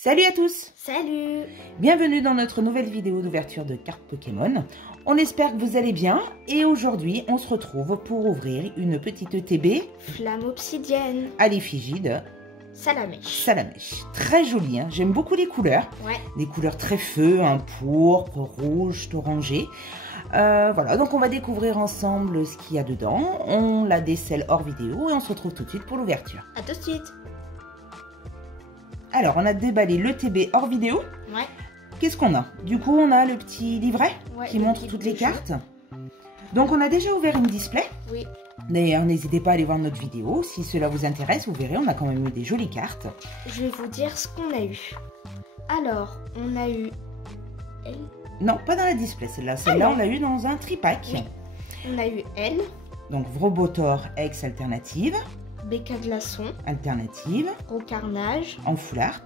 Salut à tous! Salut! Bienvenue dans notre nouvelle vidéo d'ouverture de cartes Pokémon. On espère que vous allez bien et aujourd'hui on se retrouve pour ouvrir une petite TB Flamme obsidienne à l'effigie de Salamèche. Très jolie, hein. J'aime beaucoup les couleurs. Ouais. Des couleurs très feu, un pourpre, rouge, orangé. Voilà, donc on va découvrir ensemble ce qu'il y a dedans. On la décèle hors vidéo et on se retrouve tout de suite pour l'ouverture. À tout de suite! Alors, on a déballé le TB hors vidéo. Ouais. Qu'est-ce qu'on a? Du coup, on a le petit livret qui montre toutes les jeu. cartes. Donc, on a déjà ouvert une display. Oui. D'ailleurs, n'hésitez pas à aller voir notre vidéo. Si cela vous intéresse, vous verrez, on a quand même eu des jolies cartes. Je vais vous dire ce qu'on a eu. Alors, on a eu... Elle. Non, pas dans la display, celle-là. Celle-là, on l'a eu dans un tripack. Oui. On a eu elle. Donc, Vrobotor X alternative. Béca Glaçon. Alternative. Rocarnage. En full art.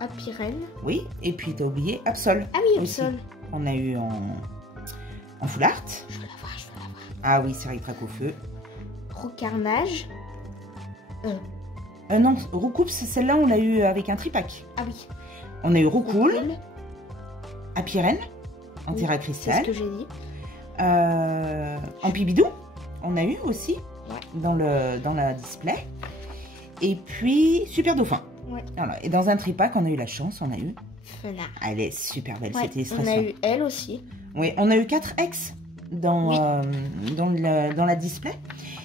Apirène. Oui. Et puis, t'as oublié Absol. Ah oui, aussi. Absol. On a eu en full art. Je veux la voir. Ah oui, c'est vrai, traque au feu. Rocarnage. Non, Roucoups, celle-là, on l'a eu avec un tripack. Ah oui. On a eu Roucoule, Roucoule. Apirène, en Oui, terre à c'est cristal. ce que j'ai dit. En Pibidou, on a eu aussi Ouais. dans la display. Et puis, Super Dauphin. Ouais. Voilà. Et dans un tripack, on a eu la chance, on a eu... Fenard. Elle est super belle, Ouais. cette illustration. On a eu elle aussi. Oui, on a eu 4 X dans, dans la display.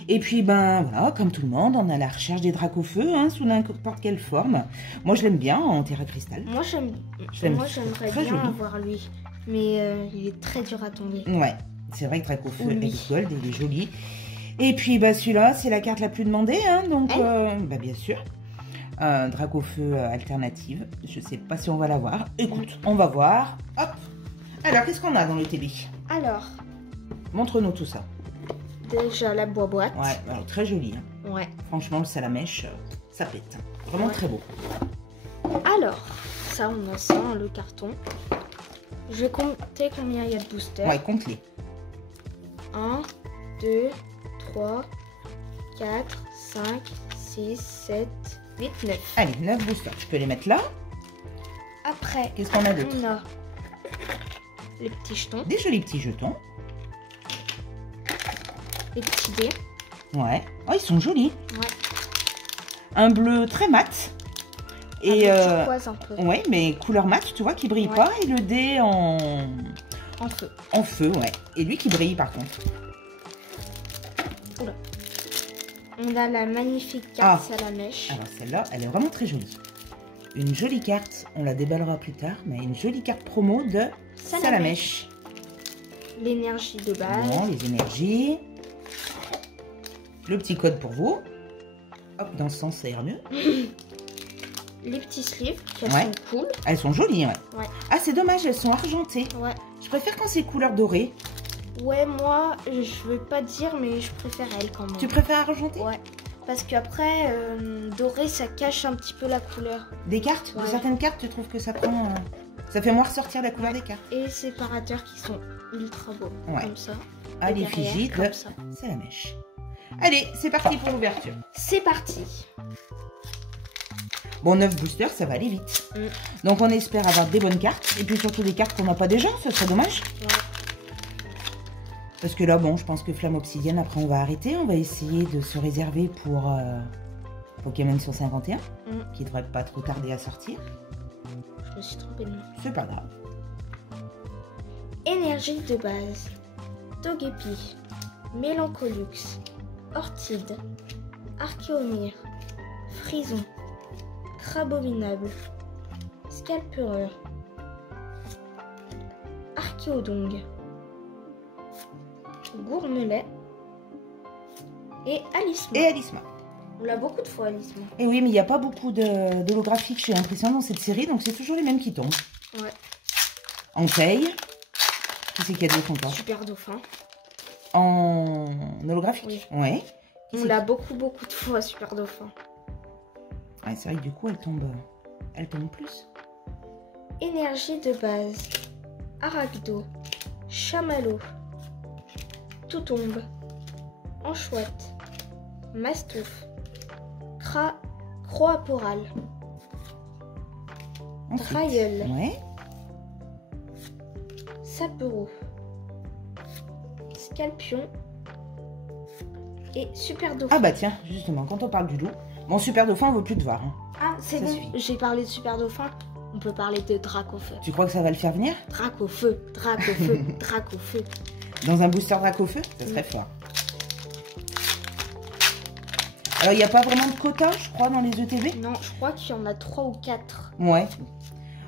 Et puis, ben voilà, comme tout le monde, on a la recherche des Dracofeu, hein, sous n'importe quelle forme. Moi, je l'aime bien en terre à cristal. Moi, j'aimerais très bien joli. avoir lui. Mais il est très dur à tomber. Ouais, c'est vrai que Dracofeu Oui. X Gold, il est joli. Et puis, bah, celui-là, c'est la carte la plus demandée, hein, donc, bah, bien sûr. Dracofeu alternative. Je sais pas si on va l'avoir. Écoute, on va voir. Hop. Alors, qu'est-ce qu'on a dans le TB? Alors, Montre-nous tout ça. déjà la boîte. Ouais, alors, très joli. Hein. Ouais. Franchement, le salamèche, ça pète. Vraiment Ouais. très beau. Alors, ça, on a ça, hein, le carton. Je vais compter combien il y a de boosters. Ouais, compte-les. 1, 2, 3, 4, 5, 6, 7, 8, 9. Allez, 9 boosters. Tu peux les mettre là. Après, Qu'est-ce qu'on a d'autre? on a les petits jetons, Des jolis petits jetons. les petits dés. Ouais. Oh, ils sont jolis. Ouais. Un bleu très mat. Et turquoise un peu. ouais, mais couleur mat, tu vois, qui brille Ouais. pas. Et le dé En feu. en feu, ouais. Et lui qui brille par contre. Oula. On a la magnifique carte Salamèche. Alors celle-là, elle est vraiment très jolie. Une jolie carte, on la déballera plus tard, mais une jolie carte promo de Salamèche. L'énergie de base. Bon, les énergies. Le petit code pour vous. Hop, dans ce sens, ça ira mieux. Les petits sleeves qui Ouais. sont cool. Elles sont jolies, ouais. Ouais. Ah, c'est dommage, elles sont argentées. Ouais. Je préfère quand c'est couleur dorée. Ouais, moi, je veux pas dire, mais je préfère elle quand même. Tu préfères argenté? Ouais. Parce qu'après, doré, ça cache un petit peu la couleur. Des cartes? Ouais. De certaines cartes, tu trouves que ça prend... ça fait moins ressortir la couleur des cartes. Et séparateurs qui sont ultra beaux. Ouais. Comme ça. À Et l'effigie derrière, de comme ça. Salamèche. Allez, c'est parti pour l'ouverture. C'est parti. Bon, 9 boosters, ça va aller vite. Mm. Donc, on espère avoir des bonnes cartes. Et puis, surtout des cartes qu'on n'a pas déjà. Ce serait dommage. Ouais. Parce que là, bon, je pense que Flamme Obsidienne, après, on va arrêter. On va essayer de se réserver pour Pokémon 151. Qui devrait pas trop tarder à sortir. Je me suis trompée de nom. C'est pas grave. Énergie de base. Togepi. Mélancolux. Orchide. Archéomir. Frison. Crabominable. Scalpureur. Archéodong. Gourmelet. Et Alisma. Et Alisma. On l'a beaucoup de fois, Alisma. Et oui, mais il n'y a pas beaucoup d'holographiques chez Impression dans cette série. Donc, c'est toujours les mêmes qui tombent. Ouais. En paye. Qui c'est qui a d'autres encore? Super Dauphin. En holographique. Oui. Ouais. Qui On c'est l'a beaucoup de fois, Super Dauphin. Ouais, c'est vrai que du coup, elle tombe plus. Énergie de base. Arachdo. Chamallow. Toutombe. Anchouette. Mastouf. Croaporal. Ensuite, Drailleul. ouais. Sapero. Scalpion. Et Super Dauphin. Ah bah tiens, justement, quand on parle du loup, mon super dauphin, on veut plus de voir. Hein. Ah, c'est Ça bon. suffit. J'ai parlé de Super Dauphin. On peut parler de Dracofeu. Tu crois que ça va le faire venir? Dracofeu. Dracofeu. Dracofeu. Dans un booster Dracofeu? Ça serait fort. Alors, il n'y a pas vraiment de quota, je crois, dans les ETB? Non, je crois qu'il y en a 3 ou 4. Ouais.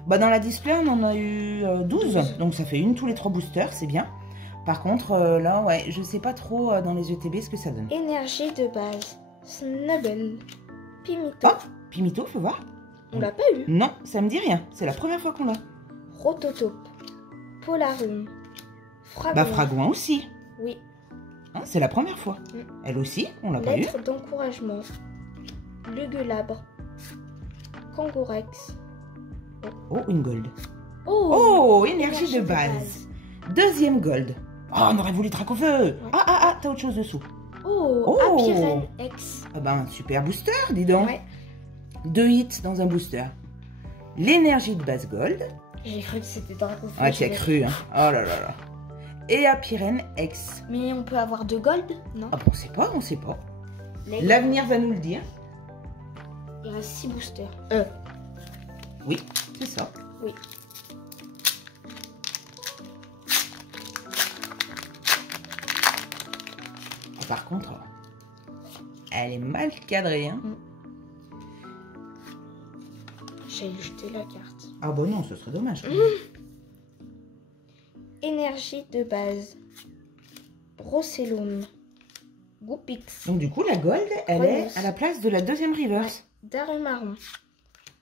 Bah, dans la display, on en a eu 12. 12. Donc, ça fait une tous les 3 boosters, c'est bien. Par contre, là, ouais, je sais pas trop dans les ETB ce que ça donne. Énergie de base. Snubble. Pimito. Ah, Pimito, faut voir. On l'a pas eu. Non, ça me dit rien. C'est la première fois qu'on l'a. Rototope. Polarum. Fragment. Bah, Fragouin aussi. Oui. Hein, c'est la première fois. Elle aussi, on l'a pas eu. Lettre d'encouragement. Lugulabre. Kangorex. Oh, une gold. Oh, Oh, énergie de base. Deuxième gold. Oh, on aurait voulu Dracofeu. Ouais. Ah, t'as autre chose dessous. Oh, Oh. Apiren X. Ah ben, super booster, dis donc. Ouais. 2 hits dans un booster. L'énergie de base gold. J'ai cru que c'était Dracofeu. Ah, tu as cru, hein. Oh là là là. Et Apiren X. Mais on peut avoir 2 gold, non? Ah, bon, on sait pas, on sait pas. Les- L'avenir va nous le dire. Il reste 6 boosters. Oui, c'est ça. Oui. Ah, par contre, elle est mal cadrée, hein. J'ai jeté la carte. Ah bon, non, ce serait dommage. Énergie de base. Brocellum. Goupix. Donc, du coup, la gold, elle Remus. est à la place de la deuxième reverse. Darumaron.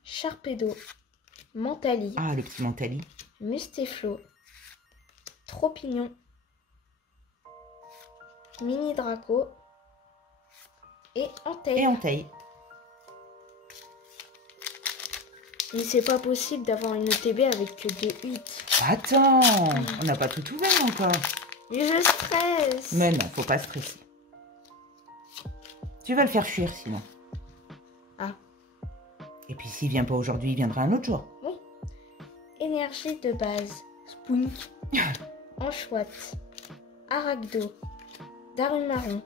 Sharpedo. Mentali. Ah, le petit Mentali. Mustéflo. Tropignon. Mini Draco. Et Entei. Et Entei. Mais c'est pas possible d'avoir une ETB avec que 2 hits. Attends, on n'a pas tout ouvert encore. Mais je stresse. Mais non, faut pas stresser. Tu vas le faire fuir sinon. Ah. Et puis s'il vient pas aujourd'hui, il viendra un autre jour. Oui. Énergie de base. Spunk. Anchoite. Arachdo. Darumaron.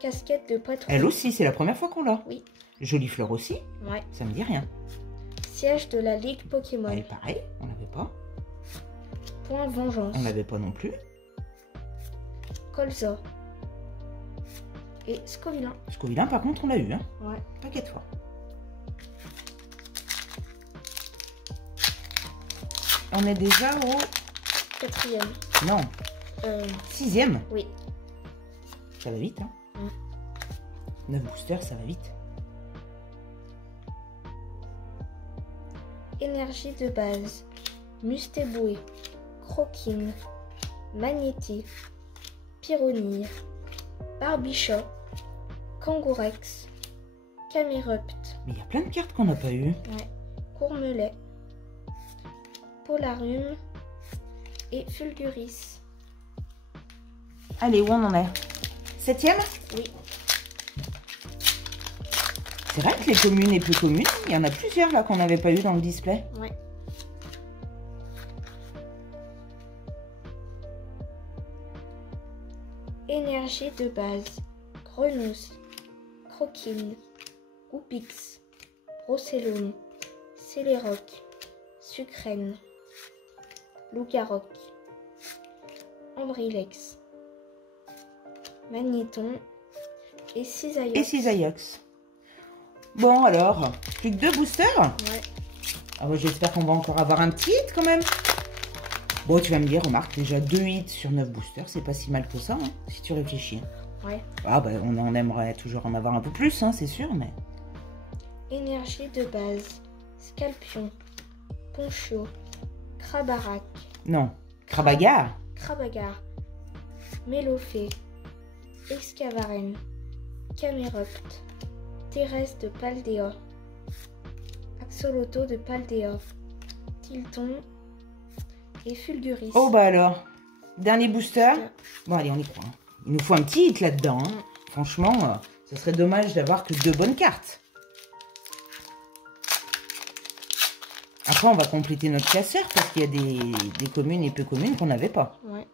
Casquette de patrouille. Elle aussi, c'est la première fois qu'on l'a. Oui. Jolie fleur aussi, Ouais. ça me dit rien. Siège de la Ligue Pokémon. Elle est pareil, on l'avait pas. Point vengeance. On l'avait pas non plus. Colza. Et Scovilin. Scovilin, par contre, on l'a eu, hein. Ouais. Paquet de fois. On est déjà au... 4e. Non, 6e. Oui. Ça va vite, hein. 9 boosters, ça va vite. Énergie de base. Mustéboué. Croquine. Magnéti. Pyronille. Barbichot. Kangourex. Camerupt. Mais il y a plein de cartes qu'on n'a pas eues. Ouais. Courmelet. Polarum. Et Fulguris. Allez, où on en est? 7e? Oui. C'est vrai que les communes et peu communes, il y en a plusieurs là qu'on n'avait pas eu dans le display. Ouais. Énergie de base. Grenousse. Croquine. Goupix. Brocellum. Céléroc. Sucrène. Lougaroc. Ambrilex. Magnéton. Et Cisaillon. Et Cisaillux. Bon alors, plus que 2 boosters. Ouais. Ah bah, j'espère qu'on va encore avoir un petit hit quand même. Bon, tu vas me dire, remarque, déjà 2 hits sur 9 boosters, c'est pas si mal que ça, hein, si tu réfléchis. Ouais. Ah bah, on en aimerait toujours en avoir un peu plus, hein, c'est sûr, mais... Énergie de base. Scalpion. Poncho. Crabarac. Non, Krabagar. Krabagar. Mélophée. Excavaren. Camerupt. Thérèse de Paldea. Axoloto de Paldea. Tilton. Et Fulguris. Oh bah alors, dernier booster. Bon allez, on y croit. Hein. Il nous faut un petit hit là-dedans. Hein. Franchement, ça serait dommage d'avoir que 2 bonnes cartes. Après, on va compléter notre classeur parce qu'il y a des communes et peu communes qu'on n'avait pas. Ouais.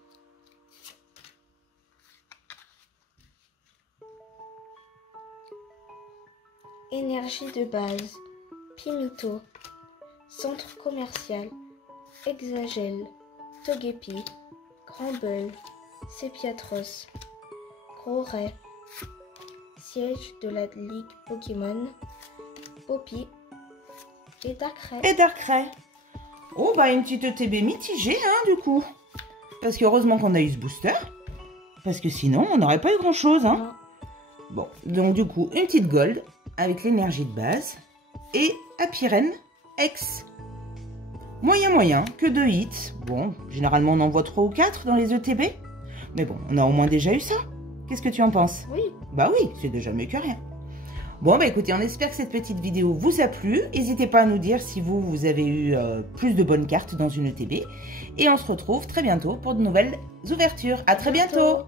Énergie de base. Pimito. Centre commercial. Exagel. Togepi. Granbull. Sépiatros. Gros Ray. Siège de la Ligue Pokémon. Poppy. Et Darkrai. Et Darkrai. Oh, bah une petite ETB mitigée, hein, du coup. Parce qu'heureusement qu'on a eu ce booster. Parce que sinon, on n'aurait pas eu grand-chose, hein. Non. Bon, donc du coup, une petite gold avec l'énergie de base. Et Apirène X. Moyen, que 2 hits. Bon, généralement, on en voit 3 ou 4 dans les ETB. Mais bon, on a au moins déjà eu ça. Qu'est-ce que tu en penses? Oui. Bah oui, c'est déjà mieux que rien. Bon, bah écoutez, on espère que cette petite vidéo vous a plu. N'hésitez pas à nous dire si vous avez eu plus de bonnes cartes dans une ETB. Et on se retrouve très bientôt pour de nouvelles ouvertures. À très bientôt.